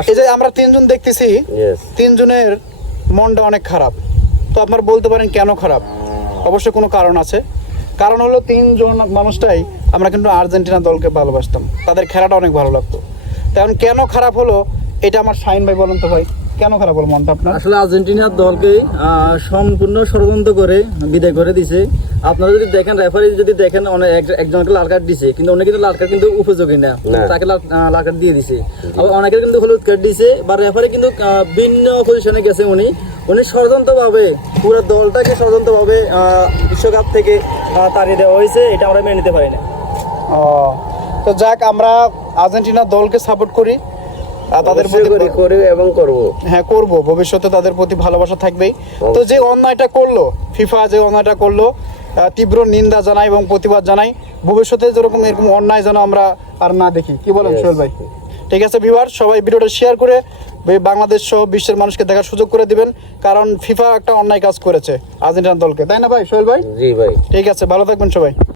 এই যে আমরা তিনজন দেখতেছি, তিনজনের মনটা অনেক খারাপ। তো আপনারা বলতে পারেন কেন খারাপ? অবশ্যই কোনো কারণ আছে। কারণ হলো তিনজন মানুষটাই আমরা কিন্তু আর্জেন্টিনা দলকে ভালোবাসতাম, তাদের খেলাটা অনেক ভালো লাগতো। তেমন কেন খারাপ হলো এটা আমার শাহিন ভাই বলেন তো ভাই, কেন খারাপ হলো মনটা আপনার? আসলে আর্জেন্টিনার দলকে সম্পূর্ণ ষড়যন্ত্র করে বিদায় করে দিছে। আপনারা যদি দেখেন, রেফারি যদি দেখেন, অনেক একজনকে লাল কার্ড দিছে, কিন্তু অনেকে কিন্তু লাল কার্ড কিন্তু উপযোগী না, তাকে লাল কার্ড দিয়ে দিছে। আবার অনেকের কিন্তু হলুদ কার্ড দিছে, বা রেফারি কিন্তু ভিন্ন পজিশনে গেছে। উনি ষড়যন্ত্রভাবে পুরো দলটাকে ষড়যন্ত্রভাবে বিশ্বকাপ থেকে তাড়িয়ে দেওয়া হয়েছে। এটা আমরা মেনে নিতে পারি না। তো যাক, আমরা আর্জেন্টিনার দলকে সাপোর্ট করি, তাদের প্রতি করি এবং করব। হ্যাঁ, করব। ভবিষ্যতে তাদের প্রতি ভালোবাসা থাকবেই। তো যে অন্যায়টা করলো ফিফা, যে অন্যায়টা করলো, তীব্র নিন্দা জানাই এবং প্রতিবাদ জানাই। ভবিষ্যতে যেরকম এরকম অন্যায় যেন আমরা আর না দেখি। কি বলেন সোহেল ভাই? ঠিক আছে ভিউয়ার, সবাই ভিডিওটা শেয়ার করে বাংলাদেশ সহ বিশ্বের মানুষকে দেখার সুযোগ করে দিবেন, কারণ ফিফা একটা অন্যায় কাজ করেছে আর্জেন্টিনার দলকে, তাই না ভাই সোহেল ভাই? জি ভাই। ঠিক আছে, ভালো থাকবেন সবাই।